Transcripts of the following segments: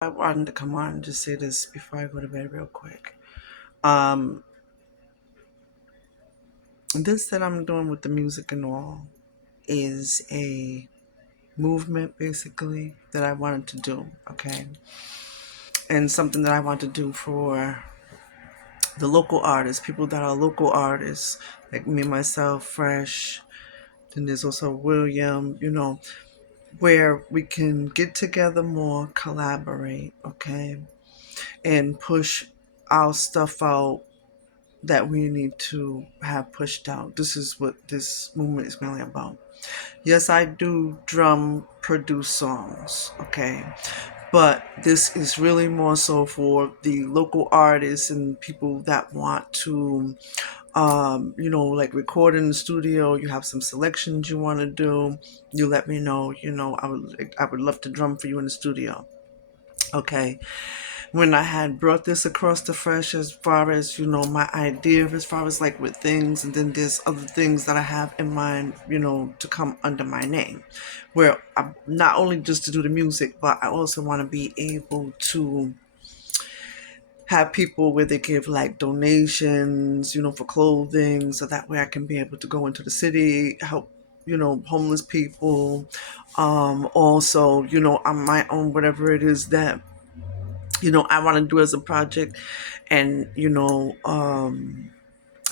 I wanted to come on and just say this before I go to bed real quick. Um, this that I'm doing with the music and all is a movement basically that I wanted to do, okay? And something that I want to do for the local artists, people that are local artists, like me, myself, Fresh, then there's also William, where we can get together more, collaborate, okay? And push our stuff out that we need to have pushed out. This is what this movement is mainly about. Yes, I do drum produce songs, okay? But this is really more so for the local artists and people that want to, like record in the studio. You have some selections you want to do. You let me know. I would love to drum for you in the studio. Okay, when I had brought this across to Fresh as far as, my idea as far as like with things, and then there's other things that I have in mind, to come under my name, where I'm not only just to do the music, but I also want to be able to have people where they give like donations, for clothing, so that way I can be able to go into the city, help, homeless people. Also, on my own, whatever it is that I want to do as a project, and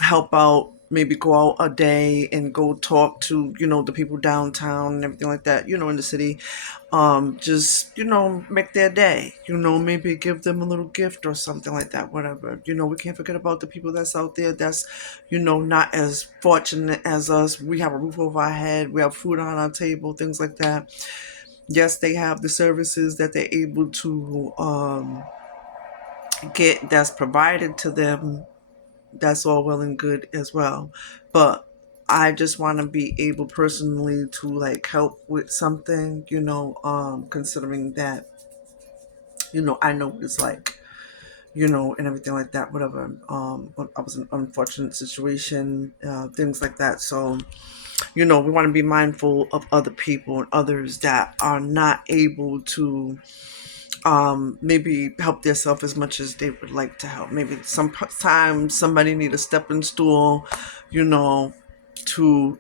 help out, maybe go out a day and go talk to the people downtown and everything like that, in the city. Just make their day, maybe give them a little gift or something like that, whatever. We can't forget about the people that's out there that's not as fortunate as us. We have a roof over our head, we have food on our table, things like that. Yes, they have the services that they're able to get, that's provided to them. That's all well and good as well, but I just want to be able personally to like help with something, considering that I know what it's like, and everything like that, whatever. When I was in an unfortunate situation, things like that. So we want to be mindful of other people and others that are not able to maybe help themselves as much as they would like to help. Maybe sometimes somebody need a stepping stool, to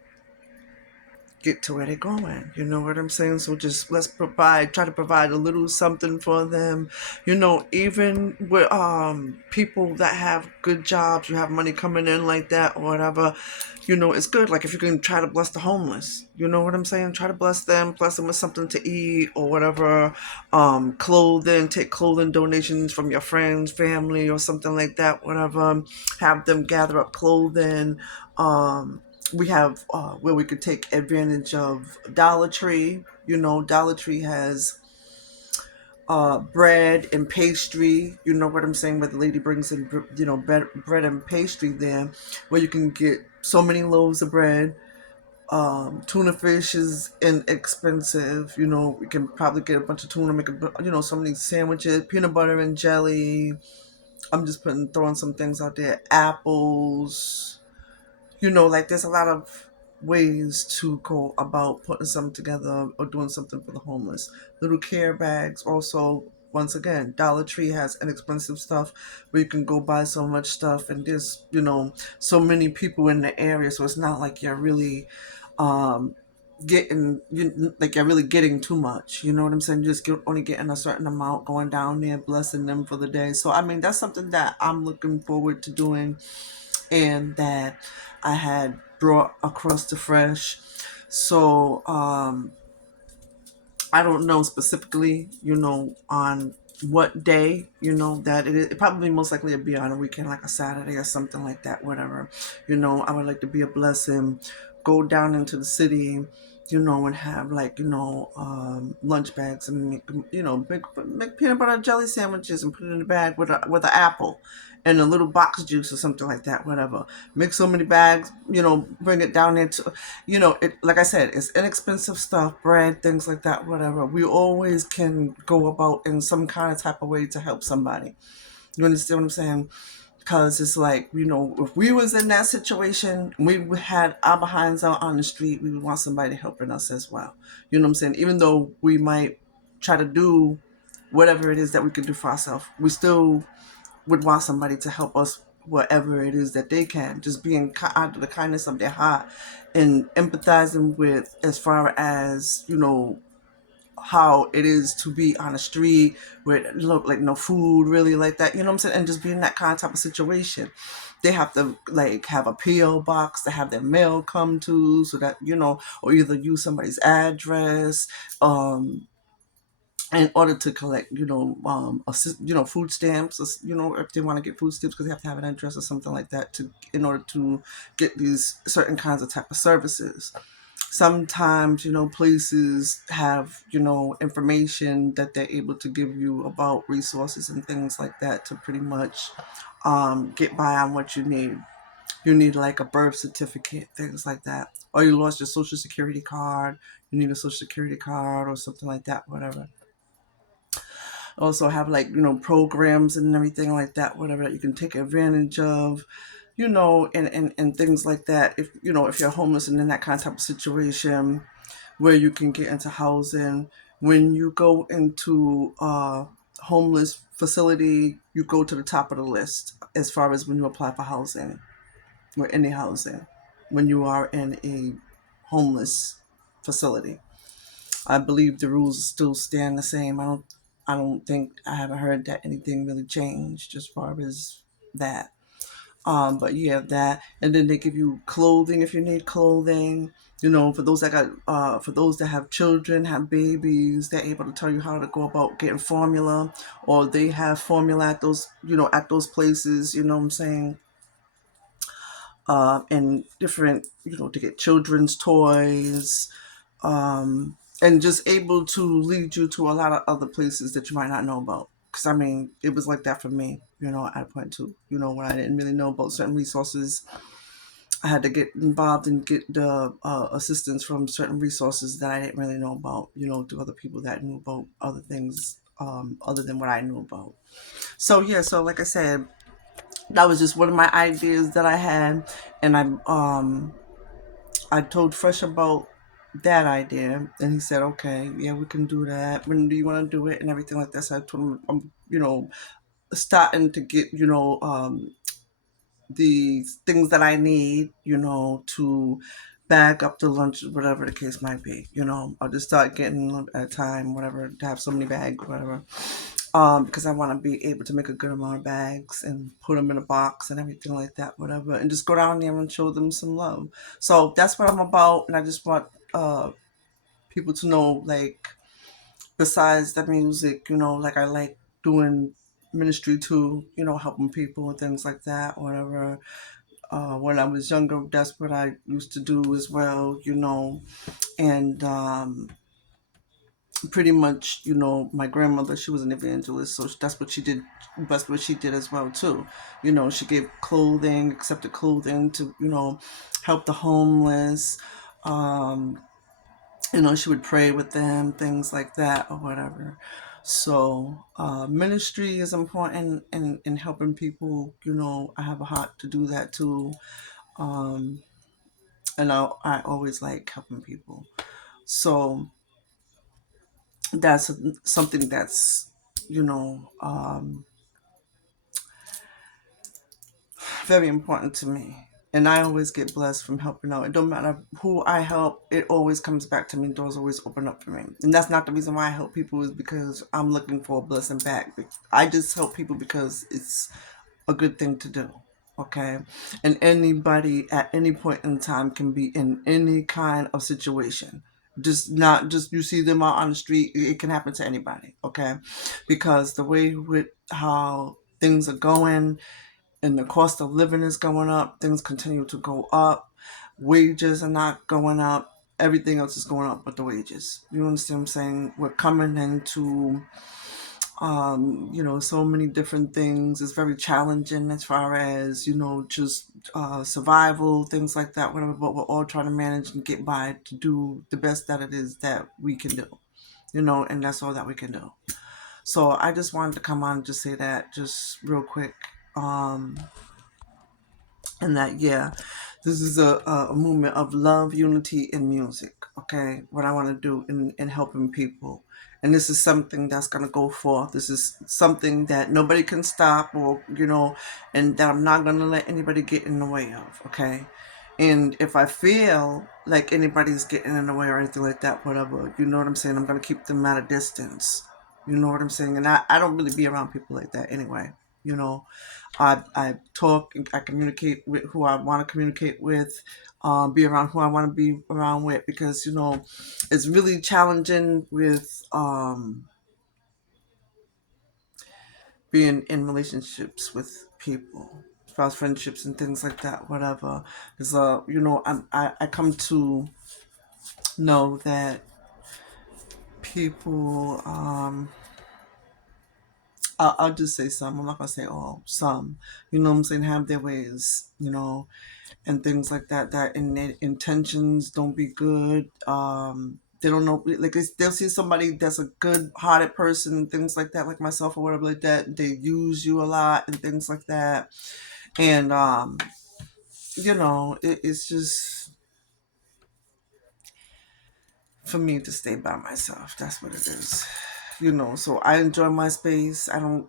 get to where they're going. You know what I'm saying? So just let's try to provide a little something for them. Even with people that have good jobs, you have money coming in like that or whatever. It's good. Like if you can try to bless the homeless, you know what I'm saying? Try to bless them with something to eat or whatever. Clothing, take clothing donations from your friends, family, or something like that. Whatever. Have them gather up clothing. We have where we could take advantage of Dollar Tree. Dollar Tree has bread and pastry. You know what I'm saying? Where the lady brings in, bread and pastry there, where you can get so many loaves of bread. Tuna fish is inexpensive. We can probably get a bunch of tuna, make so many sandwiches, peanut butter and jelly. I'm just throwing some things out there. Apples. Like there's a lot of ways to go about putting something together or doing something for the homeless. Little care bags also. Once again, Dollar Tree has inexpensive stuff where you can go buy so much stuff, and there's so many people in the area, so it's not like you're really like you're really getting too much. You know what I'm saying? You're just only getting a certain amount, going down there, blessing them for the day. So I mean, that's something that I'm looking forward to doing, and that I had brought across to Fresh. So I don't know specifically, on what day, that it is. It probably most likely it'd be on a weekend, like a Saturday or something like that, whatever. I would like to be a blessing, go down into the city, and have like, lunch bags and make peanut butter jelly sandwiches and put it in the bag with an apple and a little box juice or something like that, whatever. Make so many bags, bring it down there to, like I said, it's inexpensive stuff, bread, things like that, whatever. We always can go about in some kind of type of way to help somebody. You understand what I'm saying? Because it's like, if we was in that situation, we had our behinds out on the street, we would want somebody helping us as well. You know what I'm saying? Even though we might try to do whatever it is that we can do for ourselves. We still would want somebody to help us whatever it is that they can. Just being out of the kindness of their heart and empathizing with, as far as, how it is to be on a street with look like no food really like that, you know what I'm saying, and just be in that kind of type of situation. They have to like have a PO box to have their mail come to, so that, or either use somebody's address, um in order to collect, food stamps, if they want to get food stamps, because they have to have an address or something like that, to in order to get these certain kinds of type of services. Sometimes, places have, information that they're able to give you about resources and things like that to pretty much get by on what you need. You need like a birth certificate, things like that. Or you lost your social security card, you need a social security card or something like that, whatever. Also have like, programs and everything like that, whatever, that you can take advantage of, and things like that. If you're homeless and in that kind of type of situation, where you can get into housing. When you go into a homeless facility, you go to the top of the list as far as when you apply for housing or any housing. When you are in a homeless facility, I believe the rules still stand the same. I haven't heard that anything really changed as far as that. But yeah, that, and then they give you clothing if you need clothing. For those that have children, have babies, they're able to tell you how to go about getting formula, or they have formula at those places. You know what I'm saying? And different, to get children's toys, and just able to lead you to a lot of other places that you might not know about. Because I mean, it was like that for me, at a point too. When I didn't really know about certain resources, I had to get involved and get the assistance from certain resources that I didn't really know about, to other people that knew about other things, other than what I knew about. So yeah, so like I said, that was just one of my ideas that I had, and I told Fresh about that idea, and he said, "Okay, yeah, we can do that. When do you want to do it, and everything like that?" So I told him, I'm, starting to get, the things that I need, to bag up the lunch, whatever the case might be. I'll just start getting at a time, whatever, to have so many bags, whatever. Because I want to be able to make a good amount of bags and put them in a box and everything like that, whatever, and just go down there and show them some love. So that's what I'm about, and I just want people to know, like, besides the music, like I like doing ministry too, helping people and things like that, whatever. When I was younger, that's what I used to do as well, and pretty much, my grandmother, she was an evangelist, so that's what she did. That's what she did as well too. She gave clothing, accepted clothing to, help the homeless. Um, she would pray with them, things like that, or whatever. So ministry is important in helping people. I have a heart to do that too. Um, and I always like helping people. So that's something that's, you know, um, very important to me. And I always get blessed from helping out. It don't matter who I help, it always comes back to me. Doors always open up for me. And that's not the reason why I help people, is because I'm looking for a blessing back. I just help people because it's a good thing to do. Okay. And anybody at any point in time can be in any kind of situation. Just not just you see them out on the street, it can happen to anybody. Okay. Because the way with how things are going, and the cost of living is going up, things continue to go up, wages are not going up, everything else is going up but the wages. You understand what I'm saying? We're coming into so many different things. It's very challenging as far as, just survival, things like that, whatever, but we're all trying to manage and get by to do the best that it is that we can do, and that's all that we can do. So I just wanted to come on and just say that just real quick. And that, yeah, this is a movement of love, unity, and music. Okay, what I want to do in helping people, And this is something that's going to go forth. This is something that nobody can stop, or, and that I'm not going to let anybody get in the way of. Okay. And if I feel like anybody's getting in the way or anything like that, whatever, you know what I'm saying? I'm going to keep them at a distance. You know what I'm saying? And I don't really be around people like that anyway. You know, I talk, I communicate with who I want to communicate with, be around who I want to be around with, because, it's really challenging with being in relationships with people, spouse friendships and things like that, whatever. Because, I come to know that people, I'll just say some, I'm not going to say all, some, you know what I'm saying, have their ways, and things like that, that in their intentions don't be good. They don't know, like, they'll see somebody that's a good-hearted person, things like that, like myself or whatever, like that. They use you a lot and things like that. And, it's just for me to stay by myself. That's what it is. So I enjoy my space. I don't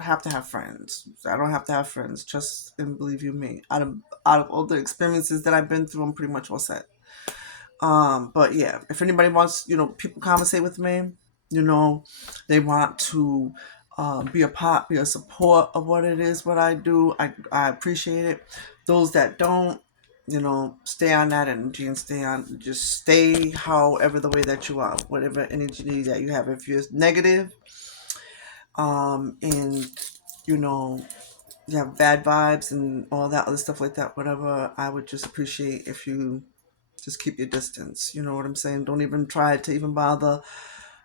have to have friends. I don't have to have friends. Trust and believe you me. Out of all the experiences that I've been through, I'm pretty much all set. But yeah, if anybody wants, people conversate with me, you know, they want to be a part, be a support of what it is, what I do. I appreciate it. Those that don't, stay on that energy and just stay however the way that you are, whatever energy that you have. If you're negative, and, you know, you have bad vibes and all that other stuff like that, whatever, I would just appreciate if you just keep your distance. You know what I'm saying? Don't even try to even bother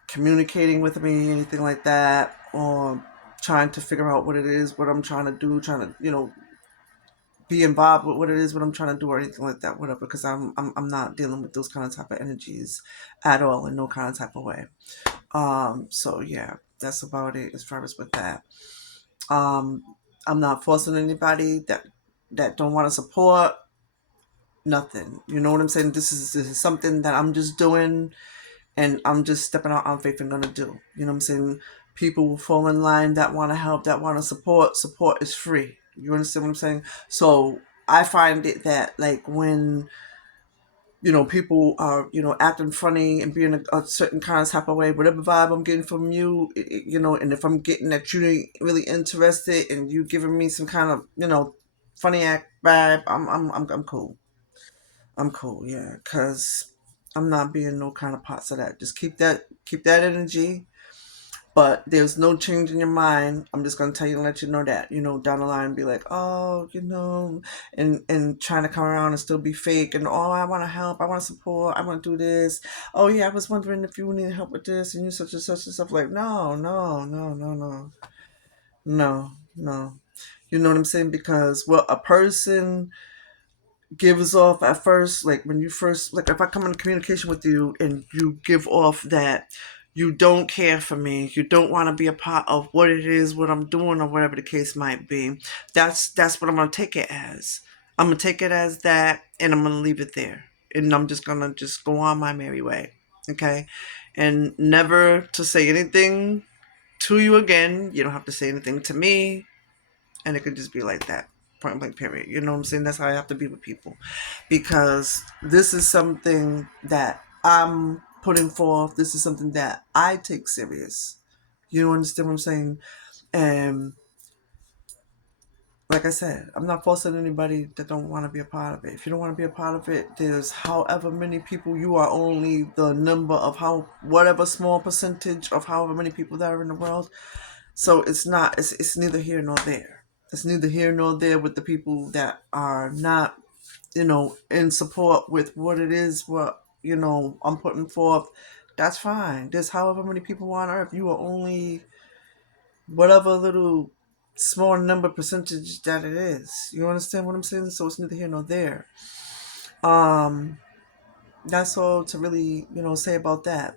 communicating with me, anything like that, or trying to figure out what it is, what I'm trying to do, trying to, be involved with what it is, what I'm trying to do, or anything like that, whatever. Because I'm not dealing with those kind of type of energies at all, in no kind of type of way. So yeah, that's about it as far as with that. Um, I'm not forcing anybody that don't want to support nothing. You know what I'm saying? This is something that I'm just doing, and I'm just stepping out on faith and gonna do. You know what I'm saying? People will fall in line that want to help, that want to support. Support is free. You understand what I'm saying? So I find it that, like, when people are acting funny and being a certain kind of type of way, whatever vibe I'm getting from you, and if I'm getting that you ain't really interested and you giving me some kind of funny act vibe, I'm cool. I'm cool, yeah, cause I'm not being no kind of parts of that. Just keep that energy. But there's no change in your mind. I'm just gonna tell you and let you know that, down the line, be like, oh, and trying to come around and still be fake, and oh, I want to help, I want to support, I want to do this. Oh yeah, I was wondering if you need help with this, and you such and such and stuff. Like, no, no, no, no, no, no, no. You know what I'm saying? Because what a person gives off at first, like when you first, like if I come in communication with you and you give off that you don't care for me, you don't want to be a part of what it is, what I'm doing, or whatever the case might be, that's what I'm gonna take it as. I'm gonna take it as that, and I'm gonna leave it there, and I'm just gonna just go on my merry way, okay, and never to say anything to you again. You don't have to say anything to me, and it could just be like that, point blank period. You know what I'm saying? That's how I have to be with people, because this is something that I'm putting forth. This is something that I take serious. You understand what I'm saying? And like I said, I'm not forcing anybody that don't want to be a part of it. If you don't want to be a part of it, there's however many people. You are only the number of whatever small percentage of however many people that are in the world. So it's neither here nor there. It's neither here nor there with the people that are not, in support with what it is, what, I'm putting forth. That's fine. There's however many people on earth. You are only whatever little small number percentage that it is. You understand what I'm saying? So it's neither here nor there. Um, that's all to really, say about that.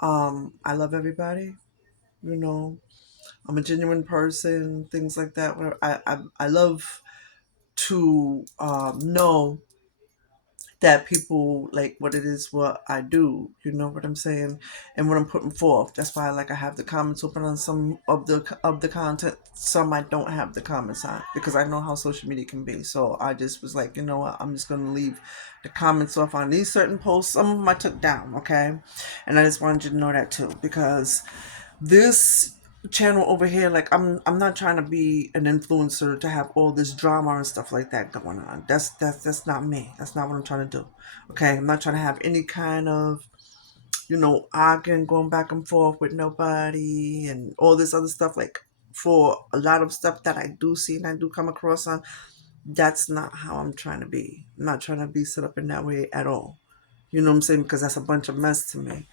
I love everybody. You know, I'm a genuine person, things like that. Where I love to know that people like what it is what I do. You know what I'm saying? And what I'm putting forth. That's why like I have the comments open on some of the content. Some I don't have the comments on because I know how social media can be. So I just was like, you know what? I'm just gonna leave the comments off on these certain posts. Some of them I took down, okay? And I just wanted you to know that too because this channel over here, like I'm not trying to be an influencer to have all this drama and stuff like that going on. That's not me. That's not what I'm trying to do. Okay, I'm not trying to have any kind of, arguing, going back and forth with nobody and all this other stuff. Like for a lot of stuff that I do see and I do come across on, that's not how I'm trying to be. I'm not trying to be set up in that way at all. You know what I'm saying? Because that's a bunch of mess to me.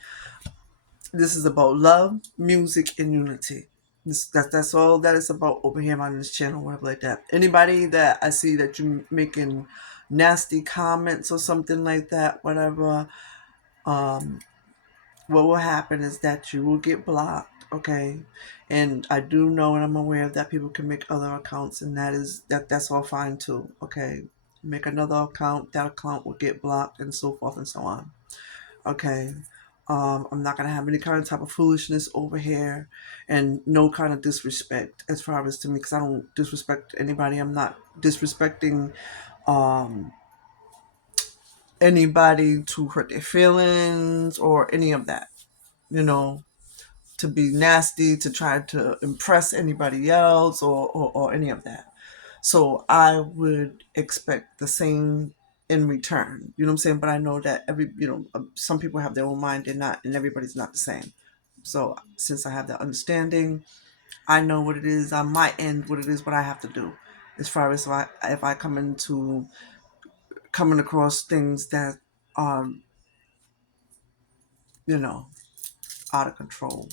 This is about love, music, and unity. That's all that is about over here on this channel, whatever like that. Anybody that I see that you making nasty comments or something like that, whatever, um, what will happen is that you will get blocked, okay? And I do know and I'm aware that people can make other accounts, and that's all fine too, okay? Make another account, that account will get blocked, and so forth and so on. Okay. I'm not gonna have any kind of type of foolishness over here, and no kind of disrespect as far as to me, because I don't disrespect anybody. I'm not disrespecting um, anybody to hurt their feelings or any of that. You know, to be nasty, to try to impress anybody else, or any of that. So I would expect the same in return. You know what I'm saying? But I know that some people have their own mind and not, and everybody's not the same. So since I have that understanding, I know what it is on my end, what it is, what I have to do. As far as if I come into coming across things that are, you know, out of control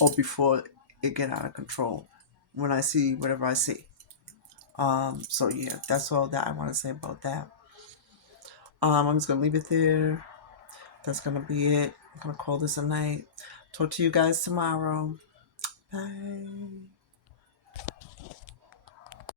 or before it get out of control when I see whatever I see. So yeah, that's all that I want to say about that. I'm just gonna leave it there. That's gonna be it. I'm gonna call this a night. Talk to you guys tomorrow. Bye.